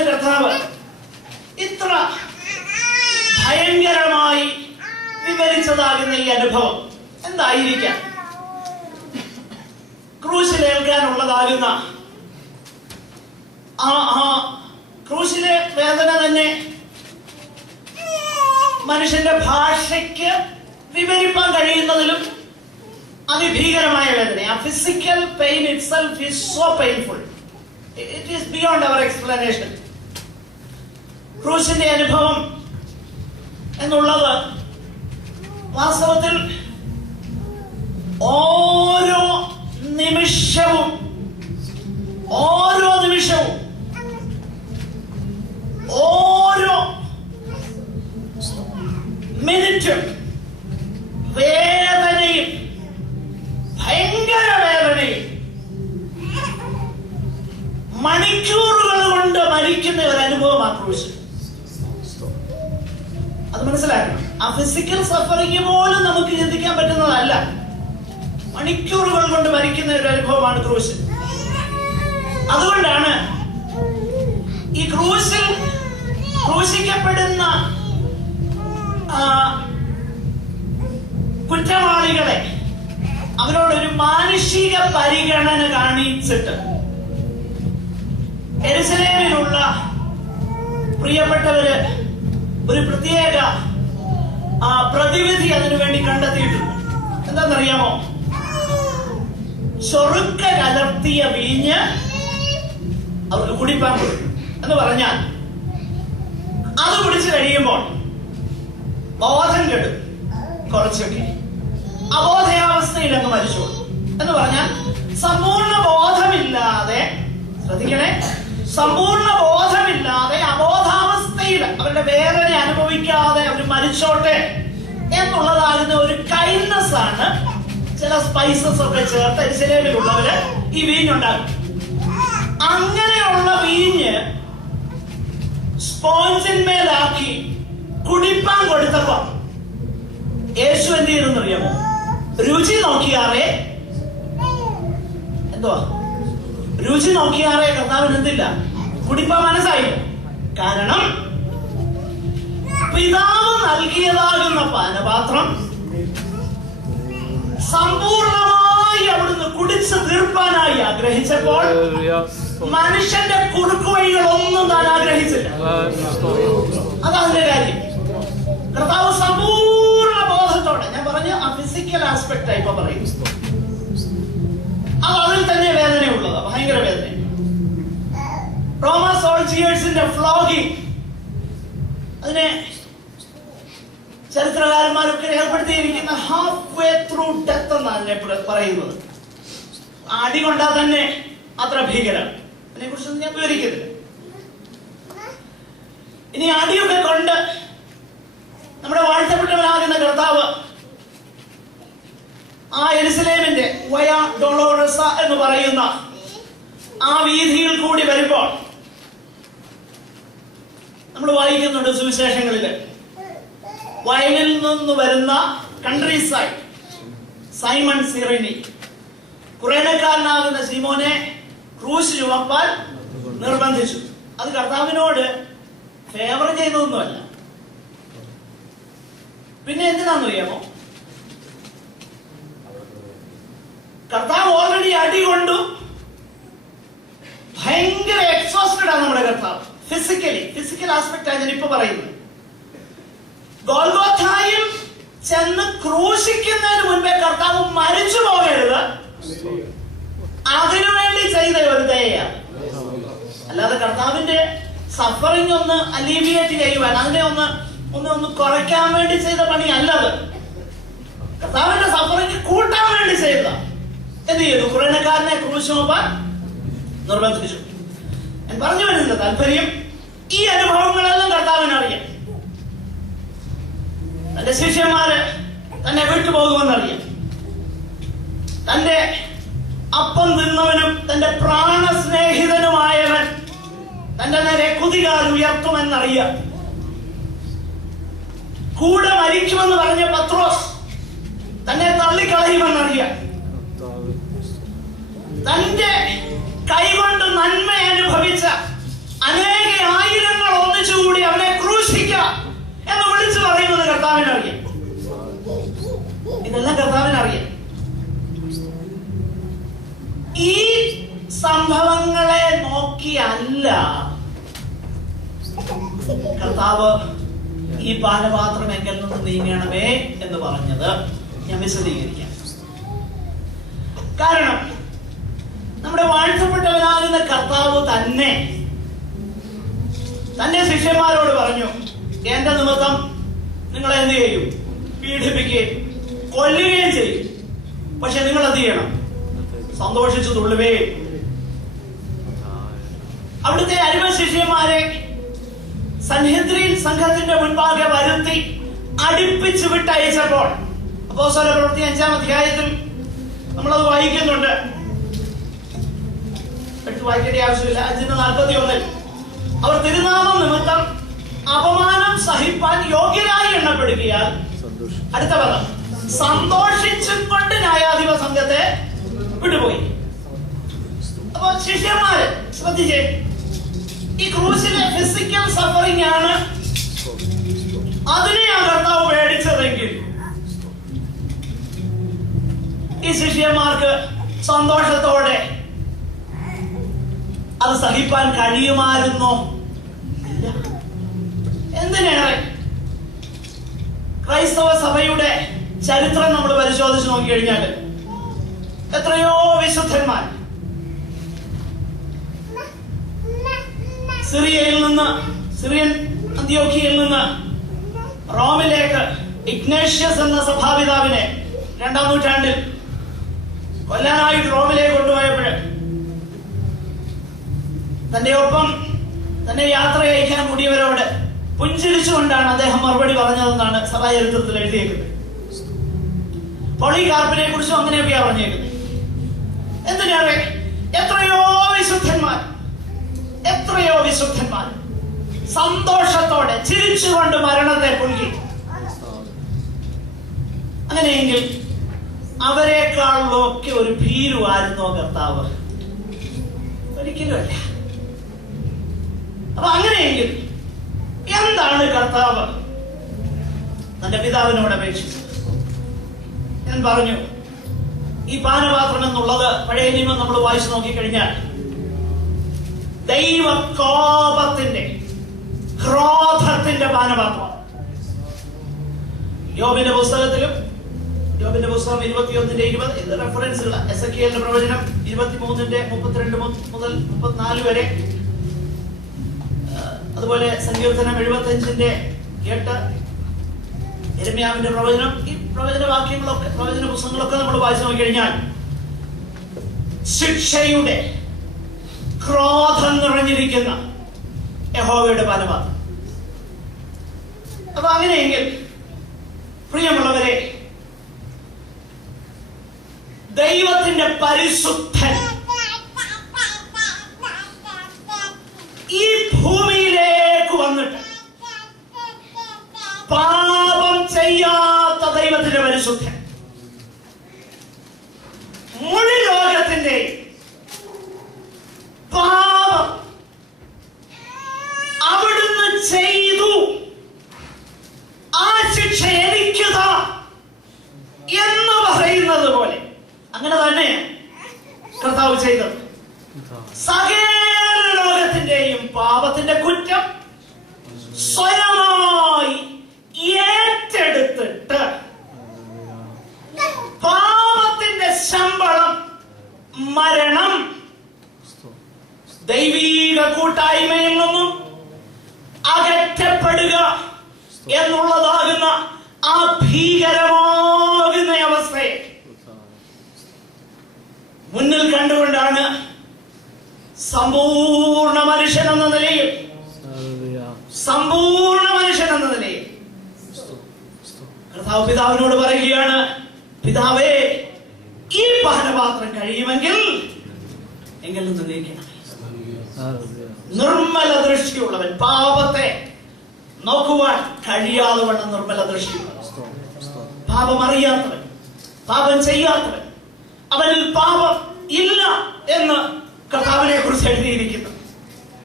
എന്തിനാണ് കർത്താവ് ഇത്ര ഭയങ്കരമായി വിവരിച്ചതാകുന്ന ഈ അനുഭവം? എന്തായിരിക്കാം? ക്രൂശിലേൽക്കാനുള്ളതാകുന്ന ക്രൂശിലെ വേദന തന്നെ മനുഷ്യന്റെ ഭാഷയ്ക്ക് വിവരിക്കാൻ കഴിയുന്നതിലും അതിഭീകരമായ വേദന. ആ physical pain itself is so painful. It is beyond our explanation. ക്രൂശിന്റെ അനുഭവം എന്നുള്ളത് വാസ്തവത്തിൽ ഓരോ നിമിഷവും ഓരോ മിനിറ്റും വേദനയും, ഭയങ്കര വേദനയും, മണിക്കൂറുകൾ കൊണ്ട് മരിക്കുന്ന ഒരു അനുഭവമാണ് ക്രൂശ്. അത് മനസ്സിലാക്കണം. ആ ഫിസിക്കൽ സഫറിങ് പോലും നമുക്ക് ചിന്തിക്കാൻ പറ്റുന്നതല്ല. മണിക്കൂറുകൾ കൊണ്ട് മരിക്കുന്ന ഒരു അനുഭവമാണ് ക്രൂശ്. അതുകൊണ്ടാണ് ഈ ക്രൂശിക്കപ്പെടുന്ന കുറ്റവാളികളെ അവരോടൊരു മാനുഷിക പരിഗണന കാണിച്ചിട്ട് യെരുശലേമിലുള്ള പ്രിയപ്പെട്ടവര് ഒരു പ്രത്യേക പ്രതിവിധി അതിനുവേണ്ടി കണ്ടെത്തിയിട്ടുണ്ട്. എന്താണെന്നറിയാമോ? ചൊറുക്ക കലർത്തിയ വീഞ്ഞ് അവർക്ക് കുടിപ്പാൻ കൊടുക്കും എന്ന് പറഞ്ഞാൽ, അത് കുടിച്ചു കഴിയുമ്പോൾ ബോധം കെടും, കുറച്ചൊക്കെ അബോധാവസ്ഥയിൽ അങ്ങ് മരിച്ചു എന്ന് പറഞ്ഞാൽ സമ്പൂർണ്ണ ബോധമില്ലാതെ, ശ്രദ്ധിക്കണേ, സമ്പൂർണ്ണ ബോധമില്ലാതെ അബോധാവസ്ഥയിൽ അവരുടെ വേദന അനുഭവിക്കാതെ അവർ മരിച്ചോട്ടെ എന്നുള്ളതാകുന്ന ഒരു കൈൻഡ്നസ് ആണ് ചില സ്പൈസസ് ഒക്കെ ചേർത്ത് യെരുശലേമിലുള്ളവര് ഈ വീഞ്ഞുണ്ടാക്കും. അങ്ങനെയുള്ള വീഞ്ഞ് സ്പോഞ്ചിന്മേലാക്കി കുടിപ്പാൻ കൊടുത്തപ്പോ യേശു എന്ത് ചെയ്തെന്നറിയാമോ? രുചി നോക്കിയാറേ കർത്താവിന് എന്തില്ല, കുടിപ്പാൻ മനസ്സായില്ല. കാരണം പിതാവ് നൽകിയതാകുന്ന പാനപാത്രം സമ്പൂർണമായി അവിടുന്ന് കുടിച്ച് തീർപ്പാനായി ആഗ്രഹിച്ചപ്പോൾ മനുഷ്യന്റെ കുറുക്കുവഴികളൊന്നും താൻ ആഗ്രഹിച്ചില്ല. അതതിന്റെ കാര്യം. കർത്താവ് സമ്പൂർണ്ണ ബോധത്തോടെ, ഞാൻ പറഞ്ഞു ആ ഫിസിക്കൽ ആസ്പെക്ട് ഇപ്പൊ പറയും, അത് അതിൽ തന്നെ വേദനയുള്ളത്, ഭയങ്കര വേദന. റോമൻ സോൾജിയേഴ്സിന്റെ ഫ്ലോഗിംഗ്, അതിനെ ചരിത്രകാരന്മാരൊക്കെ രേഖപ്പെടുത്തിയിരിക്കുന്ന ഹാഫ് വേ ത്രൂ ഡെത്ത് എന്നാണ് പറയുന്നത്. അടി കൊണ്ടാൽ തന്നെ അത്ര ഭീകരം. അതിനെ കുറിച്ചൊന്നും ഞാൻ വിവരിക്കുന്നില്ല. ഇനി അടിയൊക്കെ കൊണ്ട് നമ്മുടെ വാഴ്ത്തപ്പെട്ടവനാകുന്ന കർത്താവ് ആ യെരുശലേമിന്റെ വയ ഡൊളോറസ എന്ന് പറയുന്ന ആ വീതിയിൽ കൂടി വരുമ്പോൾ നമ്മൾ വായിക്കുന്നുണ്ട് സുവിശേഷങ്ങളില്, വയലിൽ നിന്ന് വരുന്ന കൺട്രി സൈഡ് സൈമൺ സിറിനി കുറേനക്കാരനാകുന്ന ശിമോനെ ക്രൂശ് ചുമപ്പാൻ നിർബന്ധിച്ചു. അത് കർത്താവിനോട് ഫേവർ ചെയ്തൊന്നുമല്ല. പിന്നെ എന്തിനാണെന്നറിയാമോ? കർത്താവ് ഓൾറെഡി അടി കൊണ്ടു ഭയങ്കര എക്സോസ്റ്റഡ് ആണ് നമ്മുടെ കർത്താവ്. ഫിസിക്കൽ ആസ്പെക്ട് ആണ് ഞാനിപ്പോ പറയുന്നത്. ഗോൽഗോഥായിൽ ചെന്ന് ക്രൂശിക്കുന്നതിന് മുൻപേ കർത്താവ് മരിച്ചു പോകരുത്, അതിനുവേണ്ടി ചെയ്ത ഒരു ദയയാണ്. അല്ലാതെ കർത്താവിന്റെ സഫറിങ് ഒന്ന് അലീവിയേറ്റ് ചെയ്യുവാൻ, അതിനെ ഒന്ന് കുറയ്ക്കാൻ വേണ്ടി ചെയ്ത പണി അല്ലത്. കർത്താവിന്റെ സഫറിങ് കൂട്ടാൻ വേണ്ടി ചെയ്തത. എന്ത് ചെയ്തു? കുറേനക്കാരനെ ക്രൂശ് ചുമപ്പാൻ നിർബന്ധിച്ചു. ഞാൻ പറഞ്ഞു വരുന്ന താല്പര്യം, ഈ അനുഭവങ്ങളെല്ലാം കർത്താവിന് അറിയാം. തന്റെ ശിഷ്യന്മാര് തന്നെ വിട്ടുപോകുമെന്നറിയാം. തന്റെ അപ്പം തിന്നവനും തന്റെ പ്രാണസ്നേഹിതനുമായവൻ തന്റെ നേരെ കുതികാൽ ഉയർത്തുമെന്നറിയാം. കൂടെ മരിക്കുമെന്ന് പറഞ്ഞ പത്രോസ് തന്നെ തള്ളിക്കളയുമെന്നറിയാം. തന്റെ കൈകൊണ്ട് നന്മ അനുഭവിച്ച അനേക കർത്താവ് ഈ പാനപാത്രം എങ്കിൽ നിന്ന് നീങ്ങണമേ എന്ന് പറഞ്ഞത് ഞാൻ വിശദീകരിക്കാം. കാരണം നമ്മുടെ വാഴ്ത്തപ്പെട്ടവനാകുന്ന കർത്താവ് തന്നെ തന്റെ ശിഷ്യന്മാരോട് പറഞ്ഞു, എന്റെ നിമിത്തം നിങ്ങൾ എന്ത് ചെയ്യും? പീഡിപ്പിക്കുകയും കൊല്ലുകയും ചെയ്യും. പക്ഷെ നിങ്ങൾ എന്ത് ചെയ്യണം? സന്തോഷിച്ചു തുള്ളുവേ. അവിടുത്തെ അരുമ ശിഷ്യന്മാരെ സൻഹെദ്രീൻ സംഘത്തിന്റെ മുൻപാകെ വരുത്തി അടുപ്പിച്ചു വിട്ടയച്ചപ്പോൾ അപ്പോസ്തലപ്രവൃത്തി 5-ാം അധ്യായത്തിൽ നമ്മളത് വായിക്കുന്നുണ്ട്. എടുത്ത് വായിക്കേണ്ട ആവശ്യമില്ല. 5:41 അവർ തിരുനാമം നിമിത്തം അപമാനം സഹിപ്പാൻ യോഗ്യരായി എണ്ണപ്പെടുകയാൽ അടുത്ത പദം സന്തോഷിച്ചും കൊണ്ട് ന്യായാധിപ സംഘത്തെ വിട്ടുപോയി. അപ്പൊ ശിഷ്യന്മാര് ശ്രദ്ധിച്ചേ, ഈ ക്രൂശിലെ ഫിസിക്കൽ സഫറിംഗ് ആണ് അതിനെ ആ കർത്താവ് പേടിച്ചതെങ്കിൽ ഈ ശിഷ്യന്മാർക്ക് സന്തോഷത്തോടെ അത് സഹിപ്പാൻ കഴിയുമായിരുന്നോ? ഇല്ല. എന്തിനേറെ ക്രൈസ്തവ സഭയുടെ ചരിത്രം നമ്മൾ പരിശോധിച്ച് നോക്കിക്കഴിഞ്ഞാൽ എത്രയോ വിശുദ്ധന്മാർ സിറിയൻ അന്ത്യോഖ്യയിൽ നിന്ന് റോമിലേക്ക് ഇഗ്നേഷ്യസ് എന്ന സഭാപിതാവിനെ 2-ാം നൂറ്റാണ്ടിൽ കൊല്ലാനായിട്ട് റോമിലേക്ക് കൊണ്ടുപോയപ്പോൾ തന്റെ ഒപ്പം തന്നെ യാത്ര അയക്കാൻ കൂടിയവരോട് പുഞ്ചിരിച്ചുകൊണ്ടാണ് അദ്ദേഹം മറുപടി പറഞ്ഞതെന്നാണ് സഭാചരിത്രത്തിൽ എഴുതിയേക്കുന്നത്. പോളികാർപ്പിനെ കുറിച്ചും അങ്ങനെയൊക്കെയാണ് പറഞ്ഞേക്കുന്നത്. എന്തിനേറെ എത്രയോ വിശുദ്ധന്മാർ സന്തോഷത്തോടെ ചിരിച്ചുകൊണ്ട് മരണത്തെ പുൽകി. അങ്ങനെയെങ്കിൽ അവരെക്കാളിലൊക്കെ ഒരു ഭീരുവായിരുന്നോ കർത്താവ്? ഒരിക്കലുമല്ല. അപ്പൊ അങ്ങനെയെങ്കിൽ എന്താണ് കർത്താവ് തന്റെ പിതാവിനോട് അപേക്ഷിച്ചത്? ഞാൻ പറഞ്ഞു, ഈ പാനപാത്രം എന്നുള്ളത് പഴയ നിയമം നമ്മൾ വായിച്ചു നോക്കിക്കഴിഞ്ഞാൽ ദൈവ കോപത്തിന്റെ ക്രോധത്തിന്റെ പാനപാത്രം. യോബിന്റെ പുസ്തകത്തിലും യോബിന്റെ പുസ്തകം 21:20 റെഫറൻസുകൾ, എസെക്കിയേലിന്റെ പ്രവചനം 23:32 മുതൽ 34 വരെ, അതുപോലെ സങ്കീർത്തനം 75:8, യിരെമ്യാവിന്റെ പ്രവചനം, ഈ പ്രവചന വാക്യങ്ങളൊക്കെ പ്രവചന പുസ്തകങ്ങളൊക്കെ നമ്മൾ വായിച്ചു നോക്കിക്കഴിഞ്ഞാൽ ശിക്ഷയുടെ ക്രോധം നിറഞ്ഞിരിക്കുന്ന യഹോവയുടെ പാനപാത്രം. അപ്പൊ അങ്ങനെയെങ്കിൽ പ്രിയമുള്ളവരെ, ദൈവത്തിന്റെ പരിശുദ്ധൻ ഈ ഭൂമിയിലേക്ക് വന്നിട്ട് പാപം ചെയ്യാത്ത ദൈവത്തിന്റെ പരിശുദ്ധൻ മുഴു ലോകത്തിന്റെ പാപം അവിടുന്ന് ചെയ്തു, ആ ശിക്ഷ എനിക്കുതാ എന്ന് പറയുന്നത് പോലെ അങ്ങനെ തന്നെ കർത്താവ് ചെയ്തത്. സകല ലോകത്തിന്റെയും പാപത്തിന്റെ കുറ്റം സ്വയമായി ഏറ്റെടുത്തിട്ട് പാപത്തിന്റെ ശമ്പളം മരണം, ദൈവീക കൂട്ടായ്മയിൽ നിന്നും അകറ്റപ്പെടുക എന്നുള്ളതാകുന്ന ആ ഭീകരമാകുന്ന അവസ്ഥയെ മുന്നിൽ കണ്ടുകൊണ്ടാണ് സമ്പൂർണ്ണ മനുഷ്യൻ എന്ന നിലയിൽ കർത്താവ് പിതാവിനോട് പറയുകയാണ്, പിതാവേ, ഈ പാനപാത്രം കഴിയുമെങ്കിൽ എങ്കിൽ നിന്ന് നീക്കണം. നിർമ്മല ദൃഷ്ടിയുള്ളവൻ, പാപത്തെ നോക്കുവാൻ കഴിയാതെ വണ്ണം നിർമ്മല ദൃഷ്ടിയുള്ളവൻ, പാപം അറിയാത്തവൻ, പാപം ചെയ്യാത്തവൻ, അവനിൽ പാപം ഇല്ല എന്ന് കർത്താവിനെ കുറിച്ച് എഴുതിയിരിക്കുന്നു.